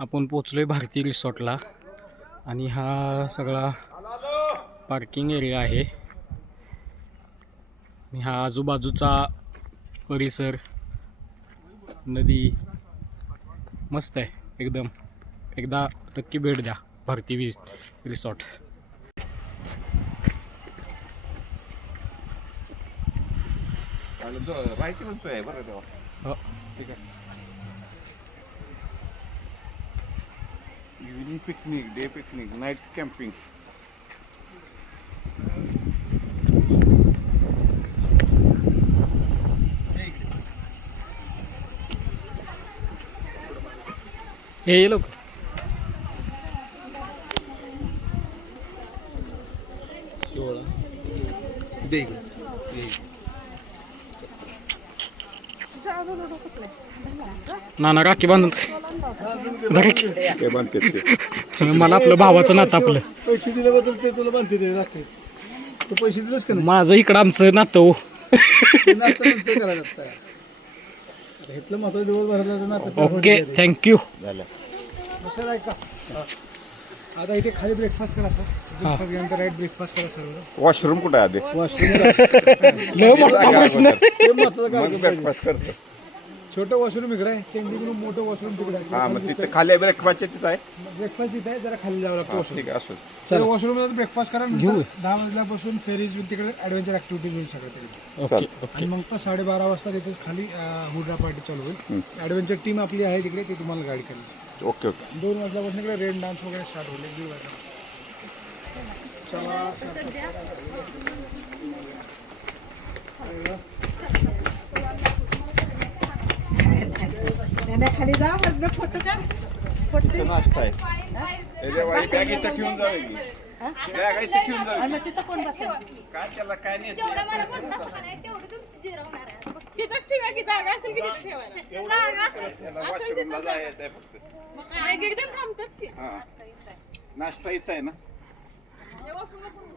आपण पोचलोय भारती रिसॉर्टला आणि हा सगळा पार्किंग एरिया आहे आणि हा आजूबाजूचा परिसर नदी मस्त आहे एकदम. एकदा नक्की भेट द्या भारती रिसॉर्ट. हो ठीक आहे. Evening picnic, day picnic, night camping. हे लोक नाना राखी बांधून मला आपलं भावाचं नातं आपलं पैसे दिल्याबद्दल ते तुला बांधते ते राखी. तू पैसे दिलेस का माझं इकडं आमचं नातं हो. इथलं महत्व दिवस भरला नातं. Okay thank you. बसायला ऐका. आता इथे खाली ब्रेकफास्ट करा. ब्रेकफास्ट राईट ब्रेकफास्ट करा सर्व. वॉशरूम कुठे आहे आधी? लय मोठा प्रश्न. ते महत्वाचं मग ब्रेकफास्ट करतो. छोटं वॉशरूम इकडे आहे, चेंजिंग रूम मोठं वॉशरूम तिकडे हा, मग आहे. तिथे खाली ब्रेकफास्ट तिथे आहे. ब्रेकफास्ट तिथे आहे, जरा खाली जावं लागतं वॉशरूम. ठीक आहे, असो. तर वॉशरूम ब्रेकफास्ट करा. 10 वाजल्यापासून फेरीज होईल, तिकडे ॲडव्हेंचर ऍक्टिव्हिटीज होईल सगळं तिकडे. ओके आणि मग तो 12:30 वाजता तिथेच खाली हुडा पार्टी चालू होईल. ॲडव्हेंचर टीम आपली आहे तिकडे, ती तुम्हाला गाईड करायची. Okay okay. 2 वाजल्यापासून इकडे रेन डान्स वगैरे स्टार्ट होईल. 1-1:30 वाजता. खाली जा मग फोटो काढ. तिथं नाश्ता आहे. त्याच्यावर बॅग इथं ठेवून जावे की. बॅग इथं ठेवून जावे. आणि मग तिथं कोण बसेल? काय त्याला काय नाही. तिथंच ठेवा की जागा असेल की तिथं ठेवायला. त्याला वॉशरूमला जायचं आहे फक्त. एकदम थांबतात की. हा, नाश्ता इथं आहे ना.